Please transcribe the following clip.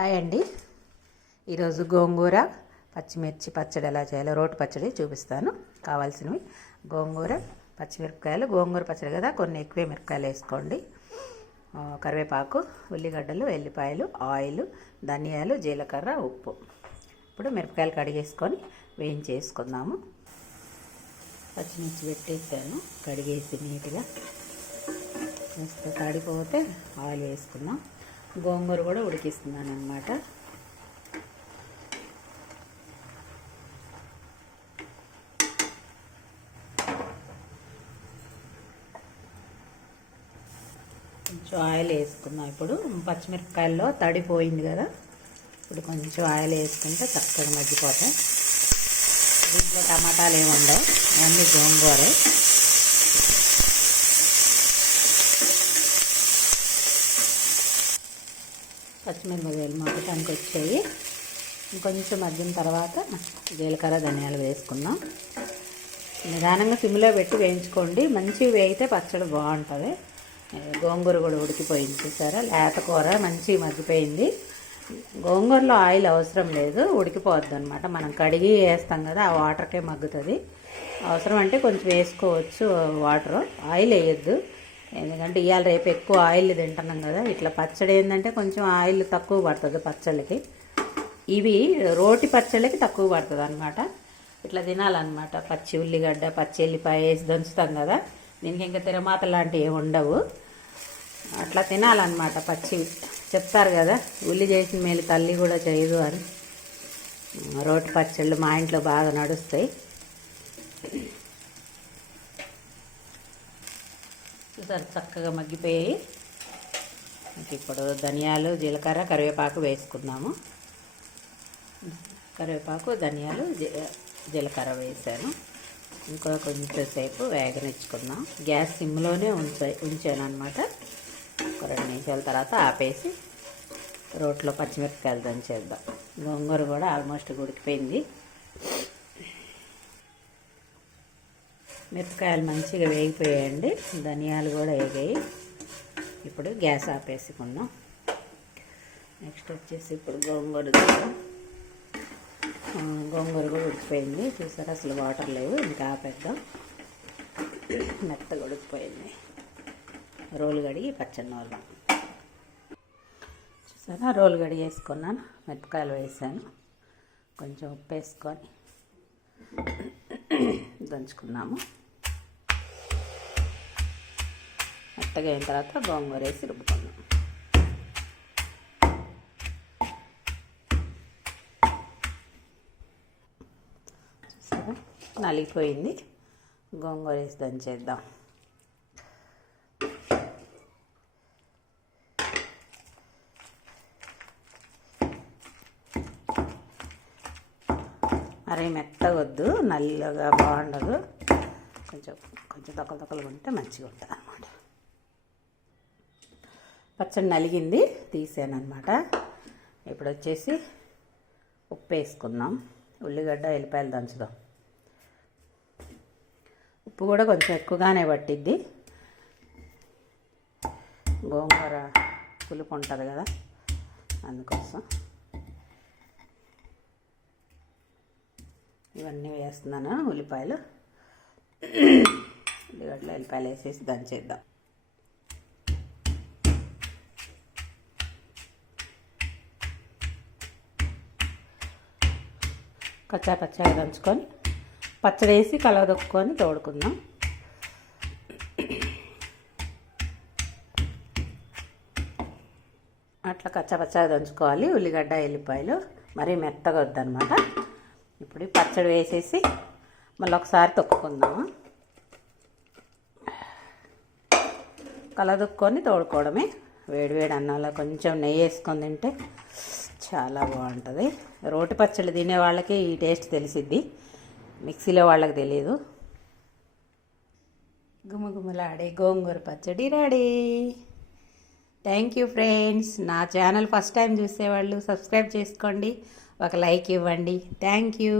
Hi అండి. ఈరోజు గోంగూర పచ్చిమిర్చి పచ్చడి ఎలా చేయాలో రోటి పచ్చడి చూపిస్తాను. కావాల్సినవి గోంగూర, పచ్చిమిరపకాయలు. గోంగూర పచ్చడి కదా, కొన్ని ఎక్కువే మిరపకాయలు వేసుకోండి. కరివేపాకు, ఉల్లిగడ్డలు, ఎల్లిపాయలు, ఆయిల్, ధనియాలు, జీలకర్ర, ఉప్పు. ఇప్పుడు మిరపకాయలు కడిగేసుకొని వేయించేసుకుందాము. పచ్చిమిర్చి పెట్టేసాను, కడిగేసి నీట్గా. కాస్త తడిపోతే ఆయిల్ వేసుకుందాం. గోంగూర కూడా ఉడికిస్తున్నాను అన్నమాట. కొంచెం ఆయిల్ వేసుకుందాం. ఇప్పుడు పచ్చిమిరపకాయల్లో తడిపోయింది కదా, ఇప్పుడు కొంచెం ఆయిల్ వేసుకుంటే చక్కగా మగ్గిపోతాయి. దీంట్లో టమాటాలు ఏమి ఉండవు, అన్నీ గోంగూరే. పచ్చిమిరపకాయలు మగ్గటానికి వచ్చాయి. ఇంకొంచెం మగ్గిన తర్వాత జీలకర్ర, ధనియాలు వేసుకుందాం. నిదానంగా సిమ్లో పెట్టి వేయించుకోండి. మంచిగా వేయితే పచ్చడి బాగుంటుంది. గోంగూర కూడా ఉడికిపోయింది చూసారా, లేత కూర మంచిగా మగ్గిపోయింది. గోంగూరలో ఆయిల్ అవసరం లేదు, ఉడికిపోద్ది అనమాట. మనం కడిగి వేస్తాం కదా, ఆ వాటర్కే మగ్గుతుంది. అవసరం అంటే కొంచెం వేసుకోవచ్చు వాటర్, ఆయిల్ వేయద్దు. ఎందుకంటే ఇవాళ రేపు ఎక్కువ ఆయిల్ తింటున్నాం కదా. ఇట్లా పచ్చడి ఏంటంటే కొంచెం ఆయిల్ తక్కువ పడుతుంది పచ్చళ్ళకి. ఇవి రోటి పచ్చళ్ళకి తక్కువ పడుతుంది అనమాట. ఇట్లా తినాలన్నమాట. పచ్చి ఉల్లిగడ్డ, పచ్చి ఎల్లిపాయ వేసి దంచుతాం కదా, దీనికి ఇంకా తిరమాత లాంటివి ఏమి ఉండవు. అట్లా తినాలన్నమాట పచ్చి. చెప్తారు కదా, ఉల్లి చేసిన మేలు తల్లి కూడా చేయదు అని. రోటి పచ్చళ్ళు మా ఇంట్లో బాగా నడుస్తాయి. చూసారు చక్కగా మగ్గిపోయాయి. ఇప్పుడు ధనియాలు, జీలకర్ర, కరివేపాకు వేసుకుందాము. కరివేపాకు, ధనియాలు, జీలకర్ర వేసాను. ఇంకా కొంచెం సేపు వేగనిచ్చుకుందాం. గ్యాస్ సిమ్లోనే ఉంచాను అనమాట. ఒక 2 నిమిషాల తర్వాత ఆపేసి రోట్లో పచ్చిమిరపకాయలు దంచేద్దాం. గోంగూర కూడా ఆల్మోస్ట్ ఉడికిపోయింది. మిరపకాయలు మంచిగా వేగిపోయాయండి, ధనియాలు కూడా వేగాయి. ఇప్పుడు గ్యాస్ ఆపేసుకుందాం. నెక్స్ట్ వచ్చేసి ఇప్పుడు గోంగూర కూడా ఉడికిపోయింది చూసారా, అసలు వాటర్ లేవు. ఇంకా ఆపేద్దాం. మెత్తగా ఉడికిపోయింది. రోలు కడిగి పచ్చడి నూరడం చూసారా, రోలు కడిగి వేసుకున్నాను. మిరపకాయలు వేసాను, కొంచెం ఉప్పు వేసుకొని దంచుకున్నాము. మెత్తగా అయిన తర్వాత గోంగూర వేసి రుబ్బుకున్నాం. సరే, నలిగిపోయింది. గోంగూర వేసి దంచేద్దాం. మరీ మెత్తగా వద్దు, నల్లగా బాగుండదు. కొంచెం తొక్కలుగా ఉంటే మంచిగా ఉంటుంది అన్నమాట. పచ్చడి నలిగింది, తీసాను అనమాట. ఇప్పుడు వచ్చేసి ఉప్పు వేసుకుందాం. ఉల్లిగడ్డ, ఎల్లిపాయలు దంచుదాం. ఉప్పు కూడా కొంచెం ఎక్కువగానే పట్టిద్ది. గోంగూర పులుపు ఉంటుంది కదా, అందుకోసం ఇవన్నీ వేస్తున్నాను. ఉల్లిపాయలు, ఉల్లిగడ్డలు, ఎల్లిపాయలు వేసేసి దంచేద్దాం. పచ్చగా దంచుకొని పచ్చడి వేసి కలవదొక్కుని తోడుకుందాం. అట్లా పచ్చగా దంచుకోవాలి. ఉల్లిగడ్డ, ఎల్లిపాయలు మరీ మెత్తగా వద్దనమాట. ఇప్పుడు పచ్చడి వేసేసి మళ్ళీ ఒకసారి తొక్కుకుందాము. కలదుక్కొని తోడుకోవడమే. వేడివేడి అన్నంలో కొంచెం నెయ్యి వేసుకొని తింటే చాలా బాగుంటుంది. రోటి పచ్చడి తినే వాళ్ళకి ఈ టేస్ట్ తెలిసిద్ది, మిక్సీలో వాళ్ళకి తెలియదు. గుమగుమలాడే గోంగూర పచ్చడి రెడీ. Thank you friends. నా ఛానల్ ఫస్ట్ టైం చూసేవాళ్ళు సబ్స్క్రైబ్ చేసుకోండి, ఒక లైక్ ఇవ్వండి. Thank you.